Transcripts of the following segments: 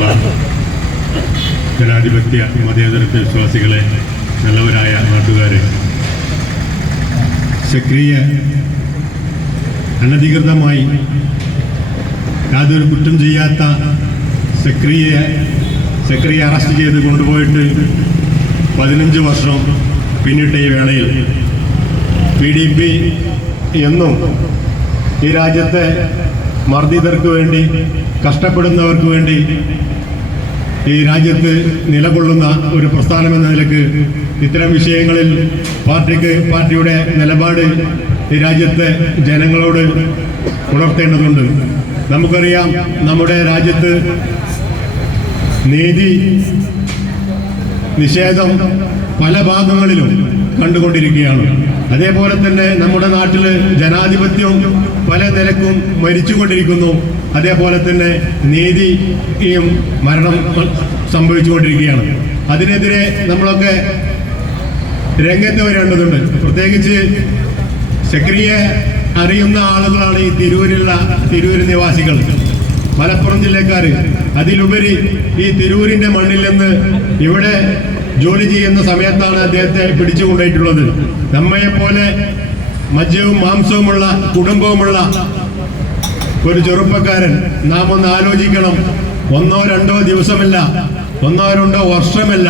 ബഹുമാനമുള്ള ജനാധിപത്യ മതേതരത്വ വിശ്വാസികളെ നല്ലവരായ നാട്ടുകാരെ സക്രിയ അനധികൃതമായി യാതൊരു കുറ്റം ചെയ്യാത്ത സക്രിയെ സക്രിയ അറസ്റ്റ് ചെയ്ത് കൊണ്ടുപോയിട്ട് പതിനഞ്ച് വർഷം പിന്നിട്ട ഈ വേളയിൽ പി ഡി പി എന്നും ഈ രാജ്യത്തെ മർദ്ദിതർക്ക് വേണ്ടി കഷ്ടപ്പെടുന്നവർക്ക് വേണ്ടി ഈ രാജ്യത്ത് നിലകൊള്ളുന്ന ഒരു പ്രസ്ഥാനം എന്ന നിലയ്ക്ക് ഇത്തരം വിഷയങ്ങളിൽ പാർട്ടിക്ക് പാർട്ടിയുടെ നിലപാട് ഈ രാജ്യത്തെ ജനങ്ങളോട് ഉണർത്തേണ്ടതുണ്ട്. നമുക്കറിയാം നമ്മുടെ രാജ്യത്ത് നീതി നിഷേധം പല ഭാഗങ്ങളിലും കണ്ടുകൊണ്ടിരിക്കുകയാണ്. അതേപോലെ തന്നെ നമ്മുടെ നാട്ടിൽ ജനാധിപത്യം പല നിലക്കും മരിച്ചുകൊണ്ടിരിക്കുന്നു. അതേപോലെ തന്നെ നീതിയും മരണം സംഭവിച്ചുകൊണ്ടിരിക്കുകയാണ്. അതിനെതിരെ നമ്മളൊക്കെ രംഗത്ത് വരേണ്ടതുണ്ട്. പ്രത്യേകിച്ച് സക്രിയെ അറിയുന്ന ആളുകളാണ് ഈ തിരൂരിലുള്ള തിരൂർ നിവാസികൾ. മലപ്പുറം ജില്ലക്കാർ അതിലുപരി ഈ തിരൂരിന്റെ മണ്ണിൽ നിന്ന് ഇവിടെ ജോലി ചെയ്യുന്ന സമയത്താണ് അദ്ദേഹത്തെ പിടിച്ചുകൊണ്ടായിട്ടുള്ളത് നമ്മയെ പോലെ മജ്ജവും മാംസവുമുള്ള കുടുംബവുമുള്ള ഒരു ചെറുപ്പക്കാരൻ നാം ഒന്ന് ആലോചിക്കണം. ഒന്നോ രണ്ടോ ദിവസമല്ല ഒന്നോ രണ്ടോ വർഷമല്ല.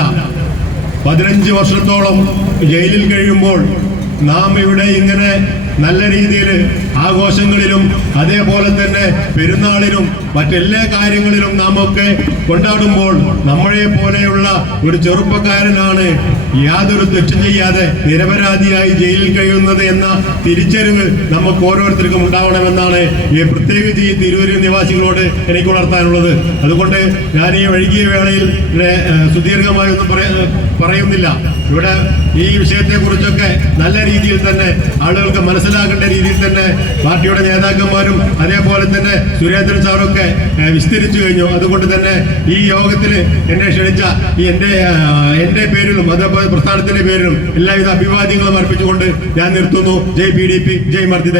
പതിനഞ്ച് വർഷത്തോളം ജയിലിൽ കഴിയുമ്പോൾ നാം ഇവിടെ ഇങ്ങനെ നല്ല രീതിയിൽ ആഘോഷങ്ങളിലും അതേപോലെ തന്നെ പെരുന്നാളിലും മറ്റെല്ലാ കാര്യങ്ങളിലും നാമൊക്കെ കൊണ്ടാടുമ്പോൾ നമ്മളെ പോലെയുള്ള ഒരു ചെറുപ്പക്കാരനാണ് യാതൊരു തെറ്റും ചെയ്യാതെ നിരപരാധിയായി ജയിലിൽ കഴിയുന്നത് എന്ന തിരിച്ചറിവ് നമുക്ക് ഓരോരുത്തർക്കും ഉണ്ടാവണമെന്നാണ് ഈ പ്രത്യേകിച്ച് ഈ തിരൂര് നിവാസികളോട് എനിക്ക് ഉണർത്താനുള്ളത്. അതുകൊണ്ട് ഞാൻ ഈ വൈകിയ വേളയിൽ സുദീർഘമായി ഒന്നും പറയ- പറയുന്നില്ല. ഇവിടെ ഈ വിഷയത്തെക്കുറിച്ചൊക്കെ നല്ല രീതിയിൽ തന്നെ ആളുകൾക്ക് മനസ്സിലാക്കേണ്ട രീതിയിൽ തന്നെ പാർട്ടിയുടെ നേതാക്കന്മാരും അതേപോലെ തന്നെ സുരേന്ദ്രൻ സാറൊക്കെ വിസ്തരിച്ചു കഴിഞ്ഞു. അതുകൊണ്ട് തന്നെ ഈ യോഗത്തിൽ എന്നെ ക്ഷണിച്ച എന്റെ എന്റെ പേരിലും അതേപോലെ പ്രസ്ഥാനത്തിന്റെ പേരിലും എല്ലാവിധ അഭിവാദ്യങ്ങളും അർപ്പിച്ചുകൊണ്ട് ഞാൻ നിർത്തുന്നു. Jai P D P Jai മർദ്ദിത